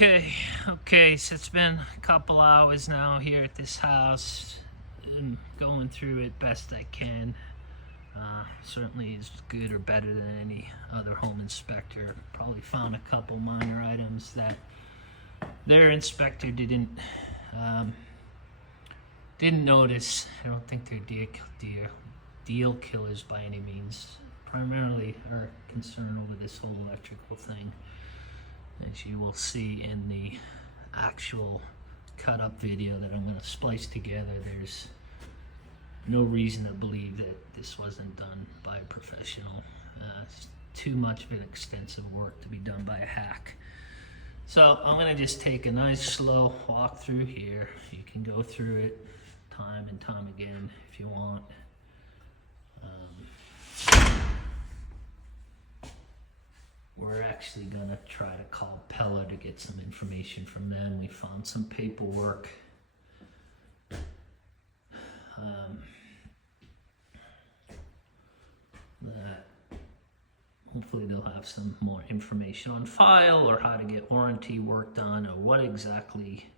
Okay, so it's been a couple hours now here at this house. I'm going through it best I can. Certainly is good or better than any other home inspector. Probably found a couple minor items that their inspector didn't notice. I don't think they're deal killers by any means. Primarily are concerned over this whole electrical thing. As you will see in the actual cut up video that I'm going to splice together, there's no reason to believe that this wasn't done by a professional. It's too much of an extensive work to be done by a hack. So I'm going to just take a nice slow walk through here. You can go through it time and time again if you want. We're actually going to try to call Pella to get some information from them. We found some paperwork. That hopefully they'll have some more information on file, or how to get warranty work done, or what exactly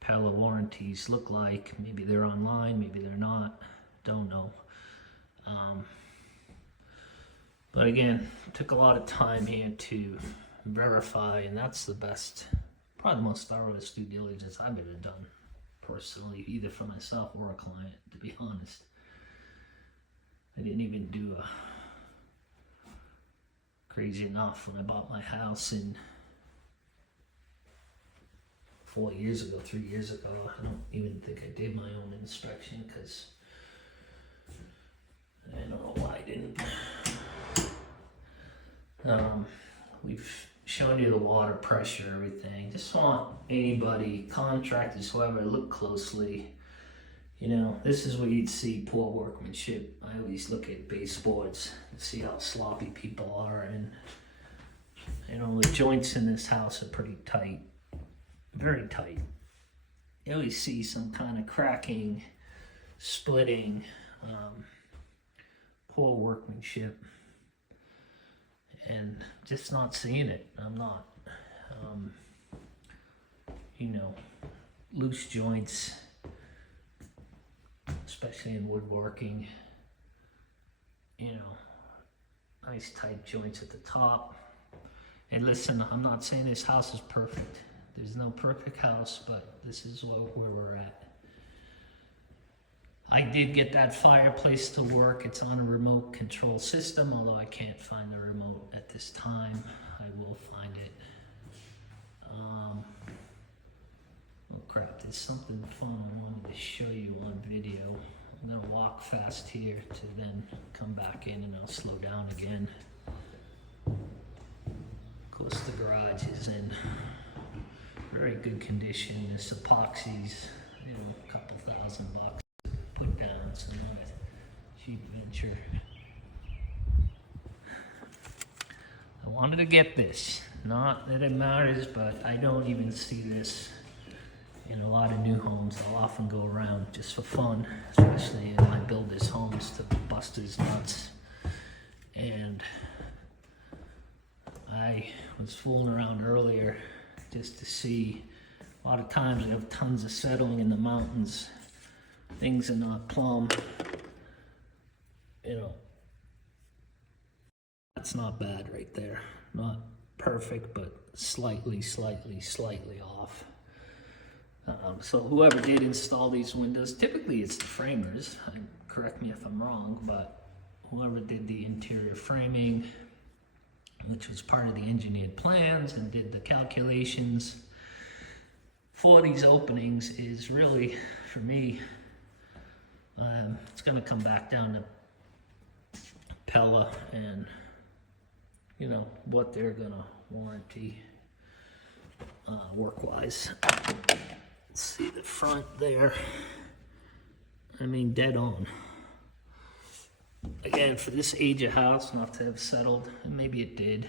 Pella warranties look like. Maybe they're online, maybe they're not. Don't know. But again, it took a lot of time here to verify, and that's the best, probably the most thoroughest due diligence I've ever done personally, either for myself or a client, to be honest. I didn't even do a crazy enough when I bought my house in 4 years ago, 3 years ago. I don't even think I did my own inspection because I don't know why I didn't. We've shown you the water pressure, everything. Just want anybody, contractors, whoever, look closely. You know, this is where you'd see poor workmanship. I always look at baseboards to see how sloppy people are, and you know, the joints in this house are pretty tight, very tight. You always see some kind of cracking, splitting, poor workmanship. And just not seeing it. I'm not. You know, loose joints, especially in woodworking. You know, nice tight joints at the top. And listen, I'm not saying this house is perfect. There's no perfect house, but this is where we're at. I did get that fireplace to work. It's on a remote control system, although I can't find the remote at this time. I will find it. Oh crap, there's something fun I wanted to show you on video. I'm gonna walk fast here to then come back in, and I'll slow down again. Of course, the garage is in very good condition. This epoxy's, you know, a couple $1,000 put down, so not a cheap venture. I wanted to get this. Not that it matters, but I don't even see this in a lot of new homes. I'll often go around just for fun, especially in my builders' homes, to bust his nuts. And I was fooling around earlier just to see. A lot of times we have tons of settling in the mountains. Things are not plumb. You know, that's not bad right there. Not perfect, but slightly off. So whoever did install these windows, typically it's the framers, correct me if I'm wrong, but whoever did the interior framing, which was part of the engineered plans and did the calculations for these openings, is really, for me, it's going to come back down to Pella and, you know, what they're going to warranty work-wise. Let's see the front there. I mean, dead on. Again, for this age of house, not to have settled, and maybe it did,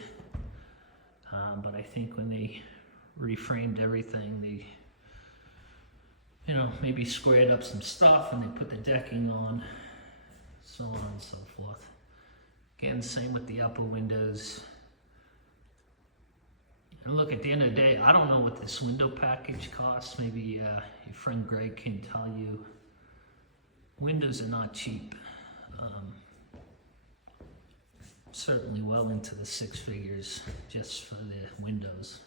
but I think when they reframed everything, they, you know, maybe squared up some stuff and they put the decking on, so on and so forth. Again, same with the upper windows. And look, at the end of the day, I don't know what this window package costs. Maybe your friend Greg can tell you. Windows are not cheap. Certainly well into the 6 figures just for the windows.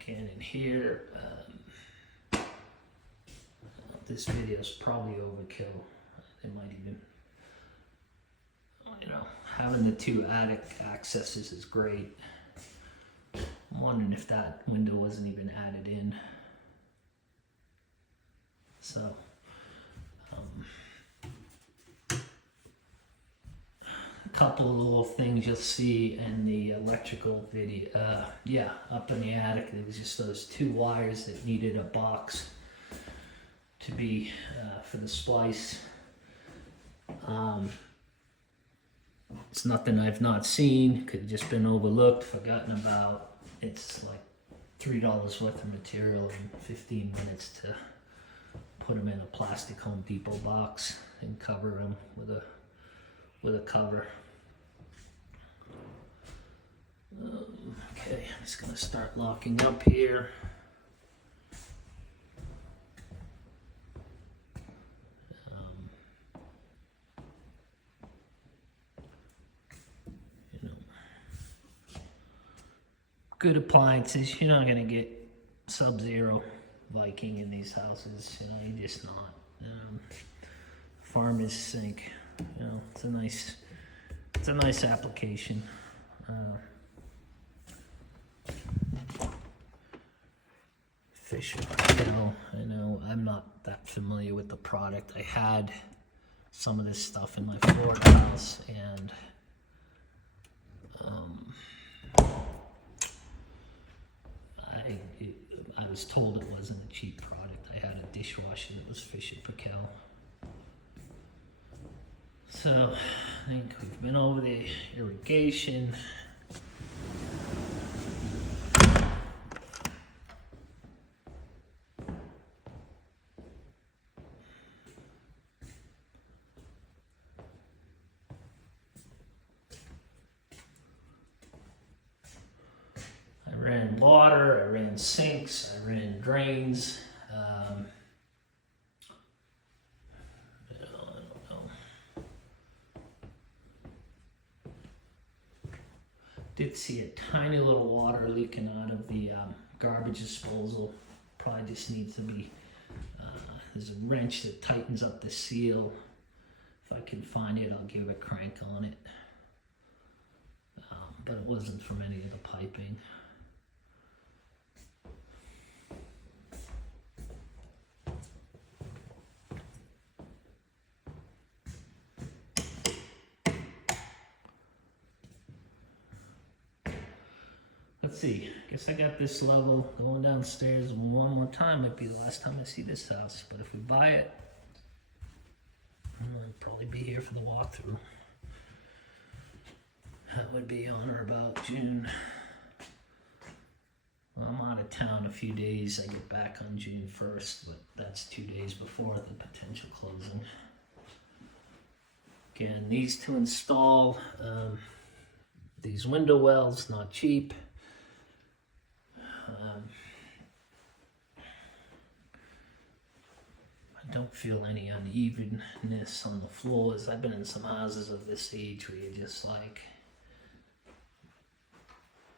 Again, in here, this video is probably overkill. They might even, you know, having the 2 attic accesses is great. I'm wondering if that window wasn't even added in. So, a couple of little things you'll see in the electrical video. Yeah, up in the attic, there was just those 2 wires that needed a box to be for the splice. It's nothing I've not seen, could have just been overlooked, forgotten about. It's like $3 worth of material and 15 minutes to put them in a plastic Home Depot box and cover them with a cover. Okay, I'm just gonna start locking up here. Good appliances. You're not gonna get Sub-Zero Viking in these houses. You know, you're just not. Farmer's sink. You know, it's a nice application. Fisher, I know I'm not that familiar with the product. I had some of this stuff in my Florida house, and I was told it wasn't a cheap product. I had a dishwasher that was Fisher Paykel. So I think we've been over the irrigation. I ran water, I ran sinks, I ran drains. I don't know. Did see a tiny little water leaking out of the garbage disposal. Probably just needs to be, there's a wrench that tightens up the seal. If I can find it, I'll give a crank on it. But it wasn't from any of the piping. Let's see, guess I got this level going downstairs one more time. Might be the last time I see this house, but if we buy it, I'll probably be here for the walkthrough. That would be on or about June. Well, I'm out of town a few days. I get back on June 1st, but that's 2 days before the potential closing. Again, these to install. These window wells, not cheap. I don't feel any unevenness on the floors. I've been in some houses of this age where you're just like,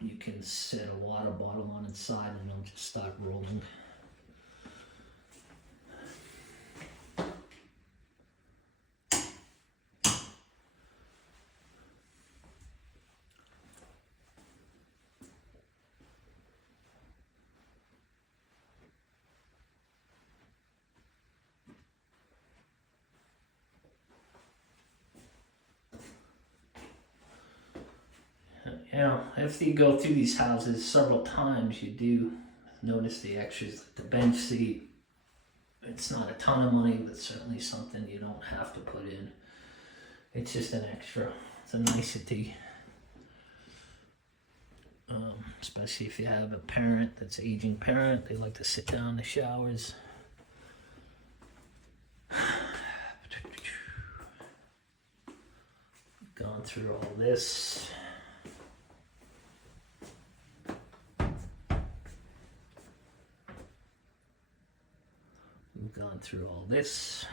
you can set a water bottle on its side and it'll just start rolling. You know, after you go through these houses several times, you do notice the extras, like the bench seat. It's not a ton of money, but certainly something you don't have to put in. It's just an extra. It's a nicety. Especially if you have a parent that's aging parent, they like to sit down in the showers. gone through all this. We've gone through all this.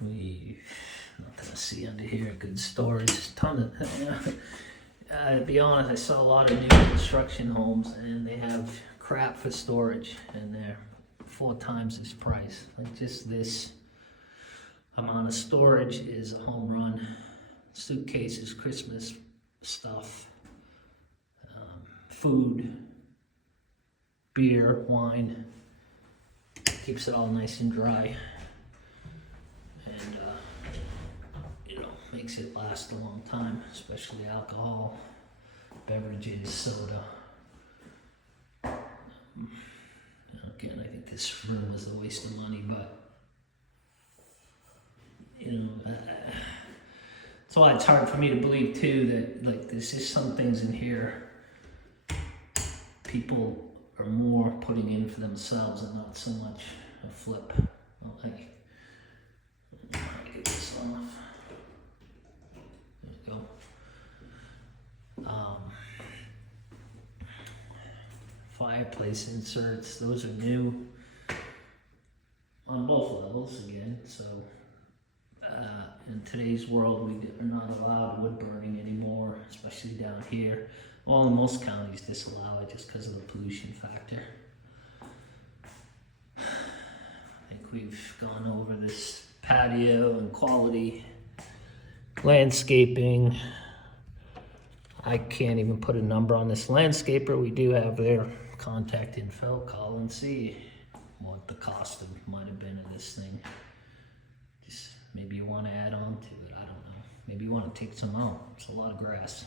Nothing to see under here. Good storage. Ton of. To be honest, I saw a lot of new construction homes, and they have crap for storage, and they're 4 times this price. Like just this amount of storage is a home run. Suitcases, Christmas stuff, food, beer, wine. Keeps it all nice and dry. And makes it last a long time, especially alcohol, beverages, soda. Again, I think this room was a waste of money, but that's why it's hard for me to believe too that like there's just some things in here people are more putting in for themselves and not so much a flip. Like, get this off. There we go. Fireplace inserts, those are new on both levels again. So in today's world, we are not allowed wood burning anymore, especially down here. Well, in most counties disallow it just because of the pollution factor. I think we've gone over this patio and quality, landscaping. I can't even put a number on this landscaper. We do have their contact info. Call and see what the cost might have been of this thing. Just maybe you want to add on to it. I don't know. Maybe you want to take some out. It's a lot of grass.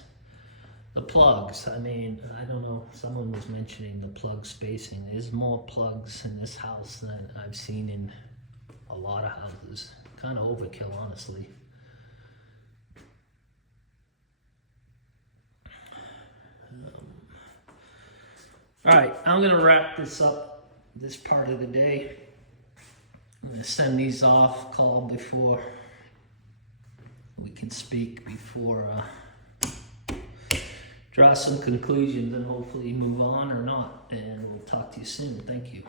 The plugs, I mean, I don't know, someone was mentioning the plug spacing. There's more plugs in this house than I've seen in a lot of houses. Kind of overkill, honestly. All right, I'm gonna wrap this up, this part of the day. I'm gonna send these off, call before we can speak, before draw some conclusions and hopefully move on or not. And we'll talk to you soon. Thank you.